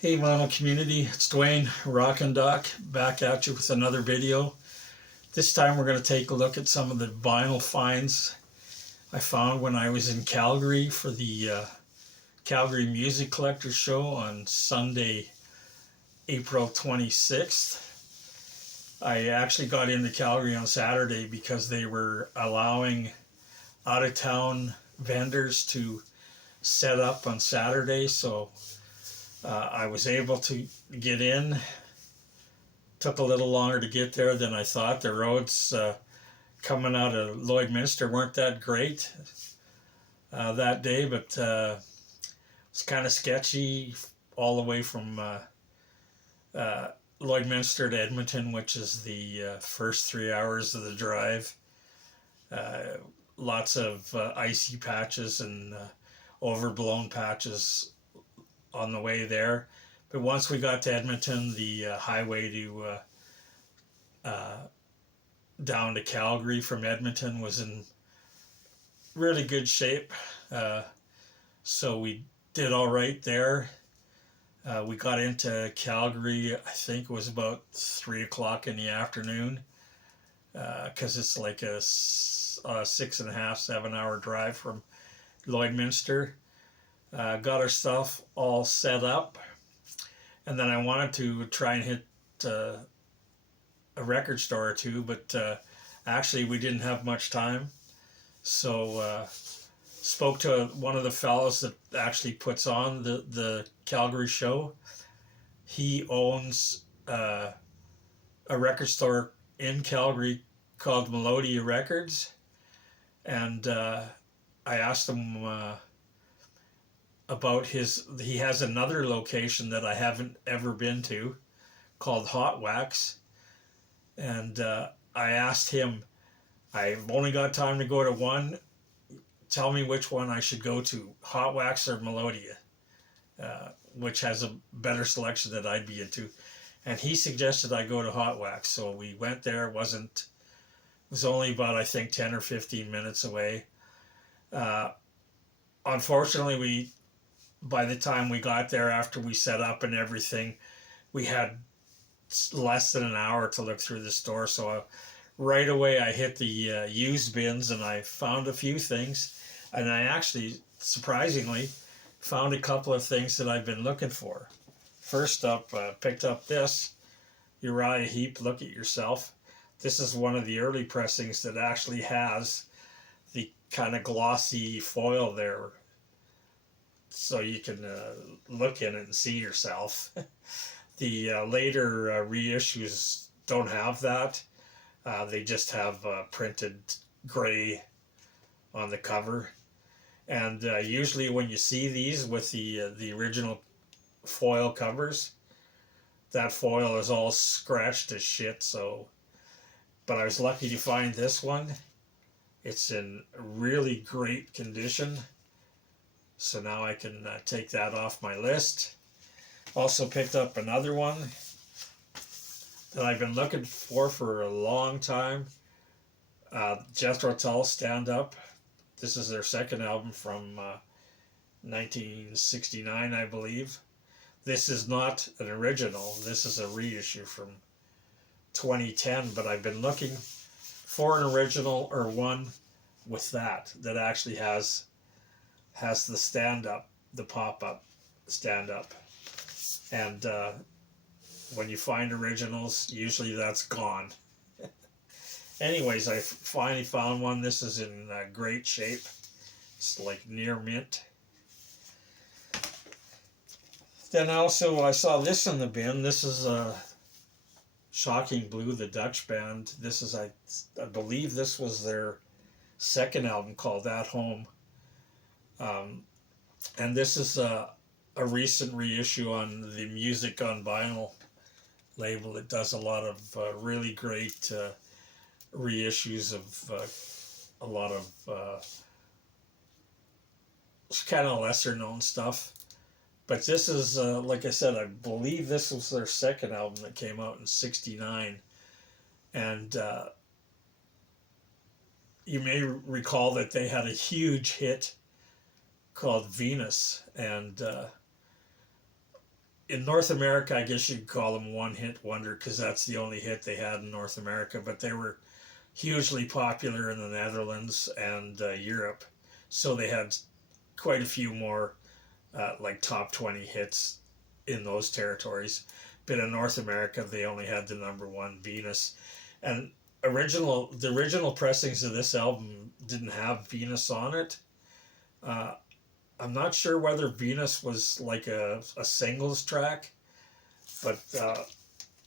Hey vinyl community, it's Dwayne, Rock and Doc, back at you with another video. This time we're going to take a look at some of the vinyl finds I found when I was in Calgary for the Calgary Music Collectors Show on Sunday, April 26th. I actually got into Calgary on Saturday because they were allowing out-of-town vendors to set up on Saturday, so I was able to get in. Took a little longer to get there than I thought. The roads coming out of Lloydminster weren't that great that day, but it's kind of sketchy all the way from Lloydminster to Edmonton, which is the first 3 hours of the drive. Lots of icy patches and overblown patches on the way there. But once we got to Edmonton, the highway to down to Calgary from Edmonton was in really good shape. So we did all right there. We got into Calgary, I think it was about 3 o'clock in the afternoon, because it's like a 6.5, 7 hour drive from Lloydminster. Got our stuff all set up, and then I wanted to try and hit a record store or two, but actually we didn't have much time. So spoke to one of the fellows that actually puts on the Calgary show. He owns a record store in Calgary called Melodia Records, and I asked him about he has another location that I haven't ever been to called Hot Wax, and I asked him, I've only got time to go to one, tell me which one I should go to, Hot Wax or Melodia, which has a better selection that I'd be into. And he suggested I go to Hot Wax, so we went there. It was only about, I think, 10 or 15 minutes away. Unfortunately, by the time we got there, after we set up and everything, we had less than an hour to look through the store. So right away I hit the used bins, and I found a few things, and I actually surprisingly found a couple of things that I've been looking for. First up, picked up this Uriah Heep, Look at Yourself. This is one of the early pressings that actually has the kind of glossy foil there, so you can look in it and see yourself. The later reissues don't have that. They just have printed gray on the cover. And usually when you see these with the original foil covers, that foil is all scratched as shit. So, but I was lucky to find this one. It's in really great condition. So now I can take that off my list. Also picked up another one that I've been looking for a long time. Jethro Tull, Stand Up. This is their second album from 1969, I believe. This is not an original. This is a reissue from 2010, but I've been looking for an original or one with that actually has the stand-up, the pop-up stand-up. And when you find originals, usually that's gone. Anyways, I finally found one. This is in great shape. It's like near mint. Then also I saw this in the bin. This is Shocking Blue, the Dutch band. This is, I believe this was their second album called At Home. And this is a recent reissue on the Music on Vinyl label. It does a lot of really great reissues of a lot of kind of lesser known stuff. But this is, like I said, I believe this was their second album that came out in '69. And you may recall that they had a huge hit called Venus. And in North America, I guess you'd call them one-hit wonder because that's the only hit they had in North America. But they were hugely popular in the Netherlands and Europe, so they had quite a few more like top 20 hits in those territories. But in North America, they only had the number one, Venus. And the original pressings of this album didn't have Venus on it. Uh, I'm not sure whether Venus was like a singles track, but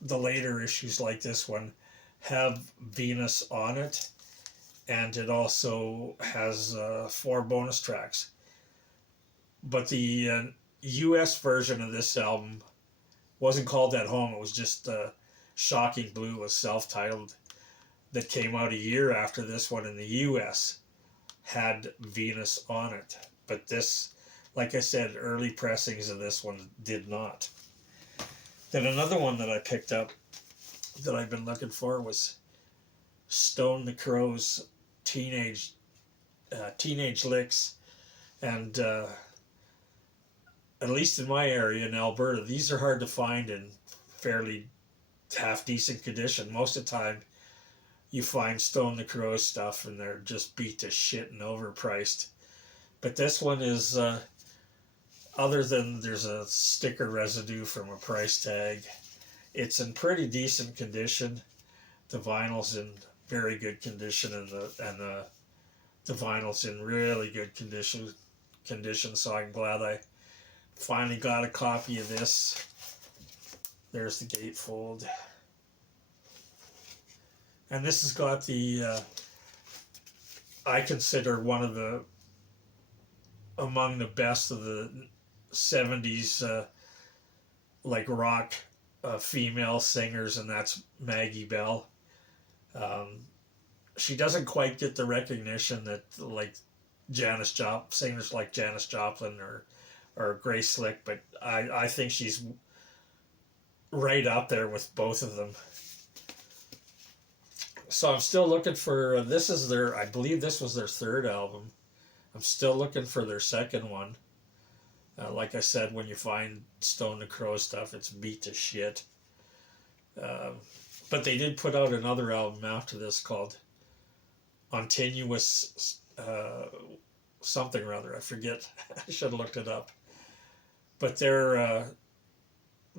the later issues like this one have Venus on it, and it also has 4 bonus tracks. But the US version of this album wasn't called At Home, it was just Shocking Blue, was self-titled, that came out a year after this one in the US, had Venus on it. But this, like I said, early pressings of this one did not. Then another one that I picked up that I've been looking for was Stone the Crow's Teenage Licks. And at least in my area in Alberta, these are hard to find in fairly half-decent condition. Most of the time, you find Stone the Crow stuff and they're just beat to shit and overpriced. But this one is, other than there's a sticker residue from a price tag, it's in pretty decent condition. The vinyl's in very good condition, and the vinyl's in really good condition. So I'm glad I finally got a copy of this. There's the gatefold. And this has got the, I consider one of the, among the best of the 70s, like rock female singers, and that's Maggie Bell. She doesn't quite get the recognition that like singers like Janis Joplin or Grace Slick, but I think she's right up there with both of them. So I'm still looking for, I believe this was their third album. I'm still looking for their second one. Like I said, when you find Stone the Crow stuff, it's beat to shit. But they did put out another album after this called Continuous something or other. I forget. I should have looked it up. But their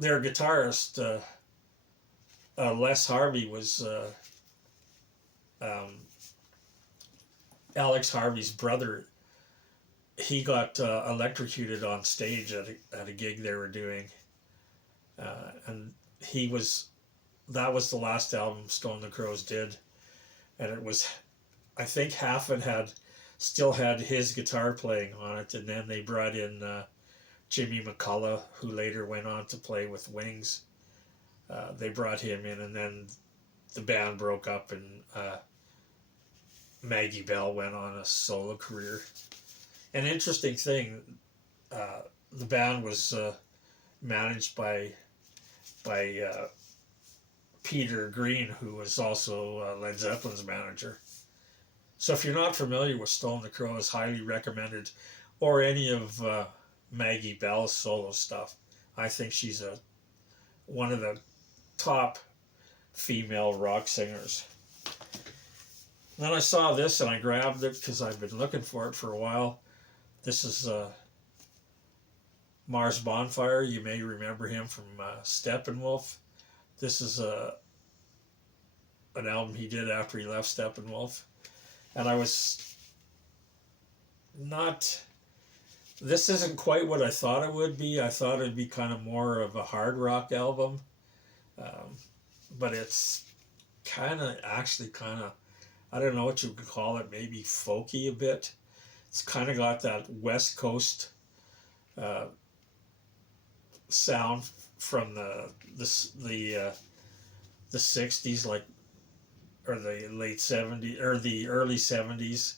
guitarist, Les Harvey, was Alex Harvey's brother. He got electrocuted on stage at a gig they were doing, and that was the last album Stone the Crows did, and it was, I think half it still had his guitar playing on it, and then they brought in Jimmy McCullough, who later went on to play with Wings. They brought him in, and then the band broke up, and Maggie Bell went on a solo career. An interesting thing, the band was managed by Peter Green, who was also Led Zeppelin's manager. So if you're not familiar with Stone the Crow, it's highly recommended, or any of Maggie Bell's solo stuff. I think she's one of the top female rock singers. Then I saw this and I grabbed it because I've been looking for it for a while. This is Mars Bonfire. You may remember him from Steppenwolf. This is an album he did after he left Steppenwolf. And I was not... This isn't quite what I thought it would be. I thought it would be kind of more of a hard rock album. But it's actually kind of, I don't know what you could call it, maybe folky a bit. It's kind of got that West Coast sound from the 60s, like, or the late 70s, or the early 70s,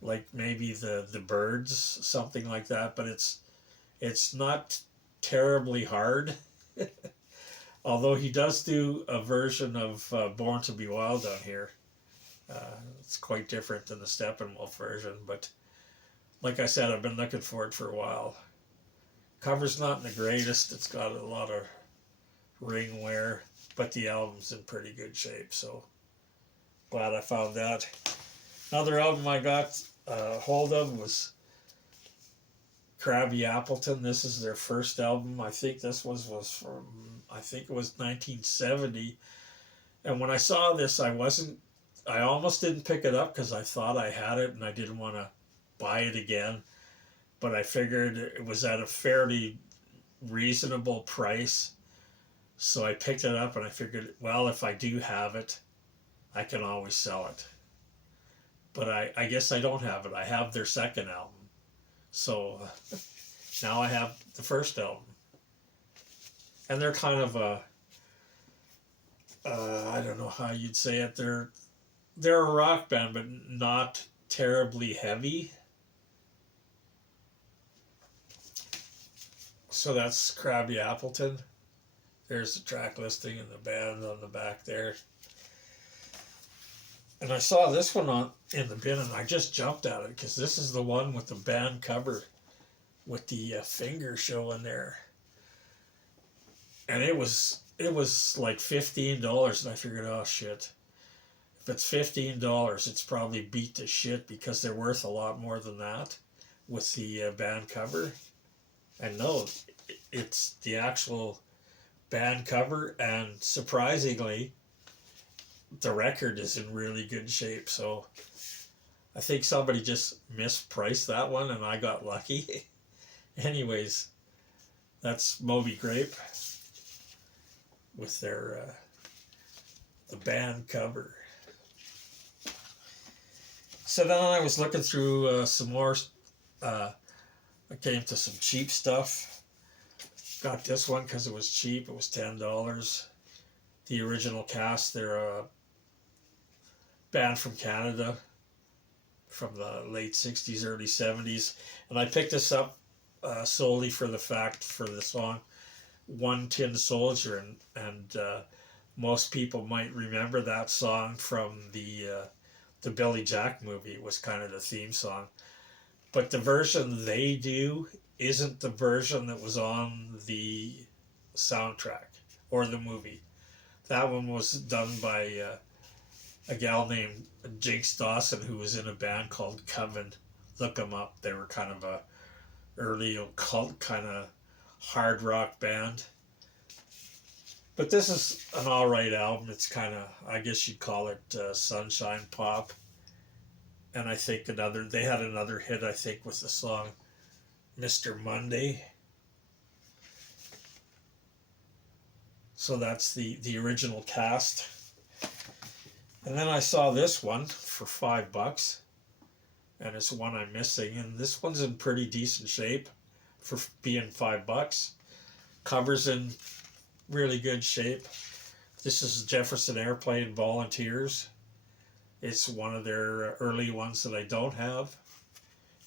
like maybe the Byrds, something like that. But it's not terribly hard. Although he does do a version of Born to Be Wild on here. It's quite different than the Steppenwolf version, but like I said, I've been looking for it for a while. Cover's not the greatest. It's got a lot of ring wear, but the album's in pretty good shape, so glad I found that. Another album I got hold of was Krabby Appleton. This is their first album. I think this was from, I think it was 1970. And when I saw this, I almost didn't pick it up because I thought I had it and I didn't want to buy it again. But I figured it was at a fairly reasonable price. So I picked it up and I figured, well, if I do have it, I can always sell it. But I guess I don't have it. I have their second album. So now I have the first album. And they're kind of I don't know how you'd say it. They're a rock band, but not terribly heavy. So that's Krabby Appleton. There's the track listing and the band on the back there. And I saw this one in the bin and I just jumped at it because this is the one with the band cover with the finger showing there. And it was like $15 and I figured, oh shit. If it's $15, it's probably beat to shit because they're worth a lot more than that with the band cover. And no, it's the actual band cover, and surprisingly, the record is in really good shape. So I think somebody just mispriced that one and I got lucky. Anyways, that's Moby Grape with their the band cover. So then I was looking through some more. I came to some cheap stuff. Got this one because it was cheap. It was $10. The original cast, they're a band from Canada from the late 60s, early 70s. And I picked this up solely for the fact, for the song One Tin Soldier. And most people might remember that song from the Billy Jack movie. It was kind of the theme song. But the version they do isn't the version that was on the soundtrack or the movie. That one was done by a gal named Jinx Dawson, who was in a band called Coven. Look them up. They were kind of a early occult kind of hard rock band. But this is an alright album. It's kind of, I guess you'd call it sunshine pop. And I think they had another hit, I think, with the song Mr. Monday. So that's the original cast. And then I saw this one for $5. And it's one I'm missing. And this one's in pretty decent shape for being $5. Cover's in really good shape. This is Jefferson Airplane Volunteers. It's one of their early ones that I don't have.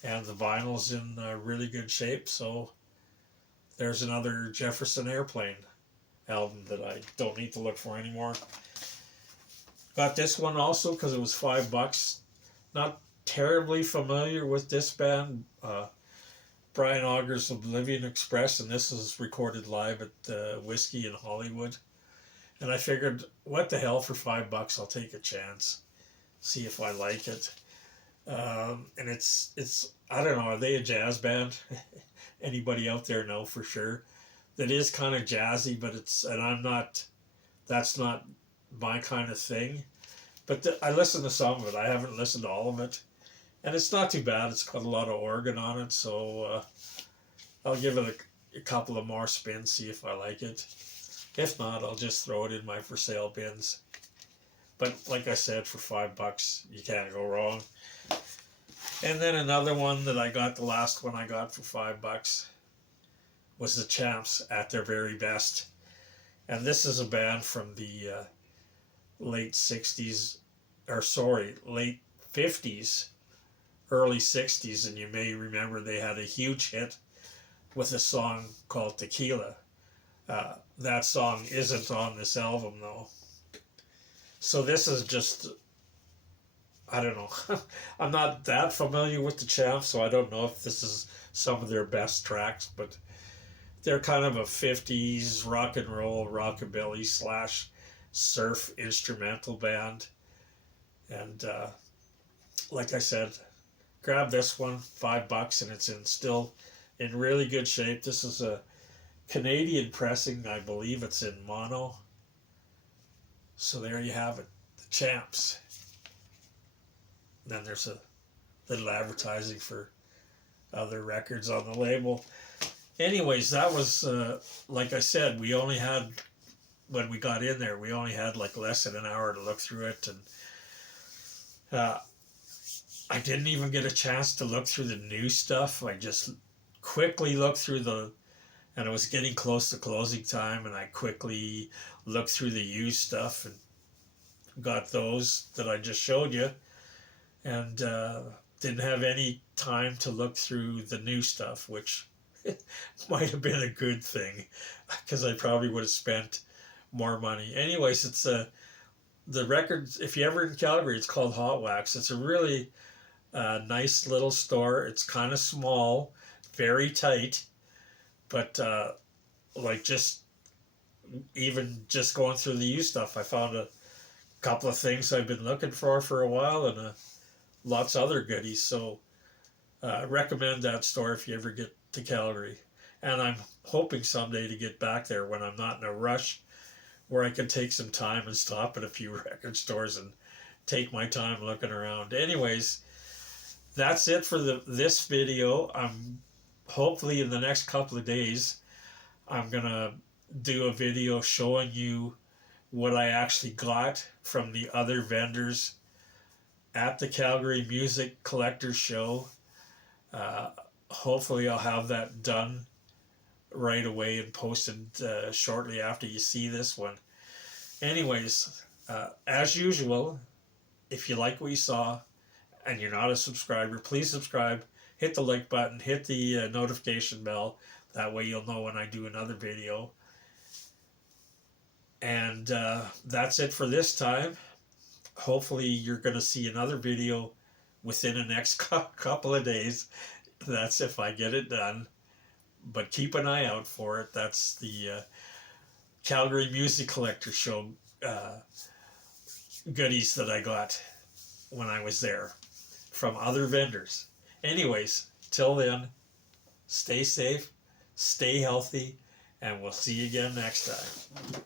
And the vinyl's in really good shape. So there's another Jefferson Airplane album that I don't need to look for anymore. Got this one also because it was $5. Not terribly familiar with this band. Brian Auger's Oblivion Express, and this is recorded live at Whiskey in Hollywood. And I figured, what the hell, for $5 I'll take a chance. See if I like it. And it's I don't know, are they a jazz band? Anybody out there know for sure? That is kind of jazzy, but that's not my kind of thing. But I listened to some of it. I haven't listened to all of it. And it's not too bad. It's got a lot of organ on it, so I'll give it a couple of more spins, see if I like it. If not, I'll just throw it in my for sale bins. But like I said, for $5, you can't go wrong. And then another one that I got, the last one I got for $5, was the Champs at their very best. And this is a band from the late 50s, early 60s, and you may remember they had a huge hit with a song called Tequila. That song isn't on this album though. So this is just, I don't know. I'm not that familiar with the Champs, so I don't know if this is some of their best tracks, but they're kind of a 50s rock and roll, rockabilly slash surf instrumental band. And like I said, grab this one, $5, and it's still in really good shape. This is a Canadian pressing. I believe it's in mono. So there you have it, the Champs. And then there's a little advertising for other records on the label. Anyways, that was, like I said, we only had, when we got in there, we only had like less than an hour to look through it. And I didn't even get a chance to look through the new stuff. I just quickly looked through and it was getting close to closing time, and I quickly looked through the used stuff and got those that I just showed you, and didn't have any time to look through the new stuff, which might have been a good thing, because I probably would have spent more money. Anyways, it's the record, if you're ever in Calgary, it's called Hot Wax. It's a really nice little store. It's kind of small, very tight, but like just going through the used stuff, I found a couple of things I've been looking for a while, and lots of other goodies. So recommend that store if you ever get to Calgary. And I'm hoping someday to get back there when I'm not in a rush, where I can take some time and stop at a few record stores and take my time looking around. Anyways, that's it for this video. I'm hopefully in the next couple of days, I'm gonna do a video showing you what I actually got from the other vendors at the Calgary Music Collectors Show. Hopefully I'll have that done right away and posted shortly after you see this one. Anyways, as usual, if you like what you saw and you're not a subscriber, please subscribe, hit the like button, hit the notification bell. That way you'll know when I do another video. And that's it for this time. Hopefully you're going to see another video within the next couple of days. That's if I get it done. But keep an eye out for it. That's the Calgary Music Collectors Show goodies that I got when I was there from other vendors. Anyways, till then, stay safe, stay healthy, and we'll see you again next time.